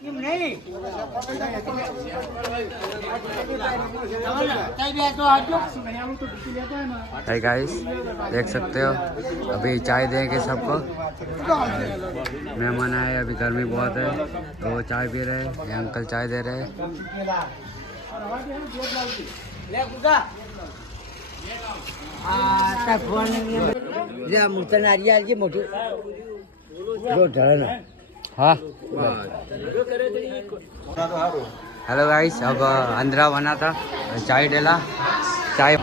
Hi guys, देख सकते हो अभी चाय देंगे सबको। मेहमान आए, अभी गर्मी बहुत है तो वो चाय पी रहे हैं। ये अंकल चाय दे रहे हैं। हाँ हेलो गाइस, अब अंदरा बना था, चाय डाला। चाय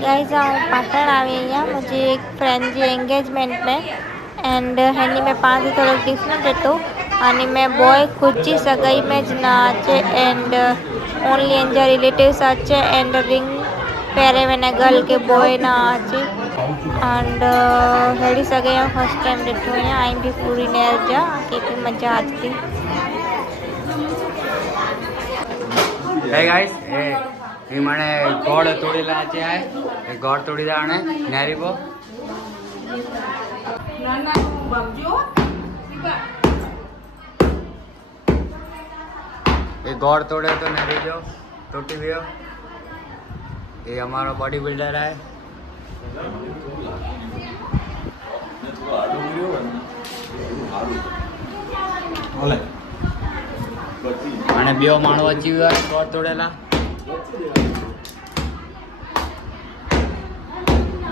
गाइस पाटण आवी अँ मुझे एक फ्रेंड जी एंगेजमेंट में एंड हनी में पाँच थोड़ा डिफरेंट हतो आणि में बॉय खुची सगाई में ज ना आचे एंड ओनली एंजर रिलेटिव्स आचे एंड रिंग पेरे मैंने गर्ल के बॉय ना आचे एंड हेड़ी सगाई में फर्स्ट टाइम डिठो है। आई भी पूरी नेर जा के मजा आती। हे गाइस, ये माने गोड़ तोड़ी लाचे है, ये गोड़ तोड़ी दाने नारी बो ये गोड़ तोड़े तो नारी जो टूटी भी हो। ये हमारा बॉडी बिल्डर है। मैंने बियो माणो अची वियो आहे गोड़ तोड़ेला।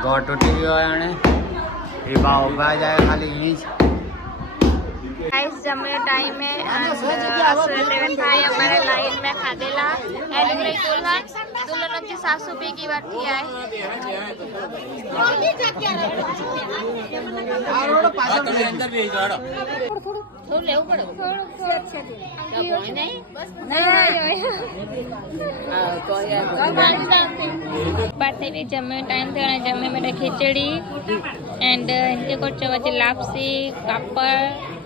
गोड़ टूटी वियो आहे हाणे। ये भाव उभा जाए खाली ईंच। गाइस जमे टाइम में असुरेले थाई हमारे लाइन में खादेला एंड में दुल्हन दुल्हन की सासू भी की बैठी है। अंदर भी जाड़ो तो लेव पड़ो अच्छा कोई नहीं बस नहीं बाटे भी जमे टाइम थे और जमे में खिचड़ी एंड इनके को चवचे लापसी पापड़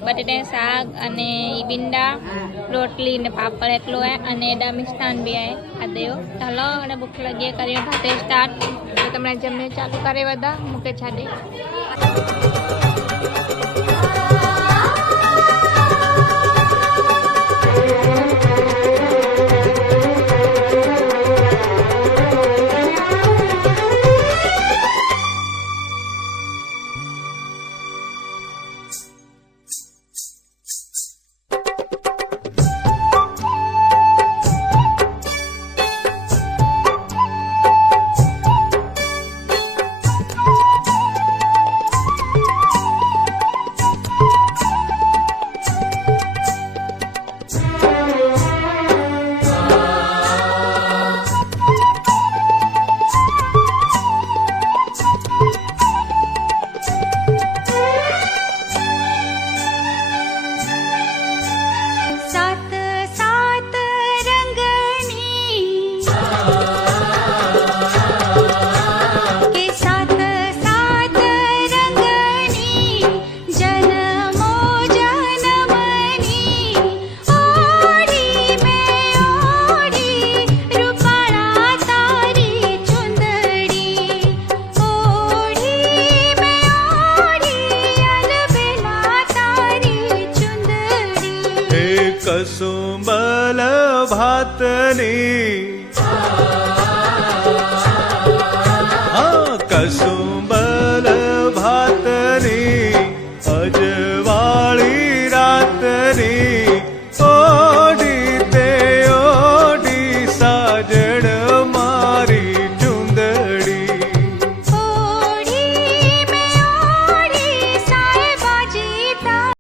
बटेटा शाक अने ईबिंडा रोटली ने पापड़ एटलो है अने एडा मिष्ठान भी है खादेयो। चलो अने भूख लगी करियो खाते स्टार्ट तो तमने जमे चालू करे वदा मुके छाडे। कसुंबल भातनी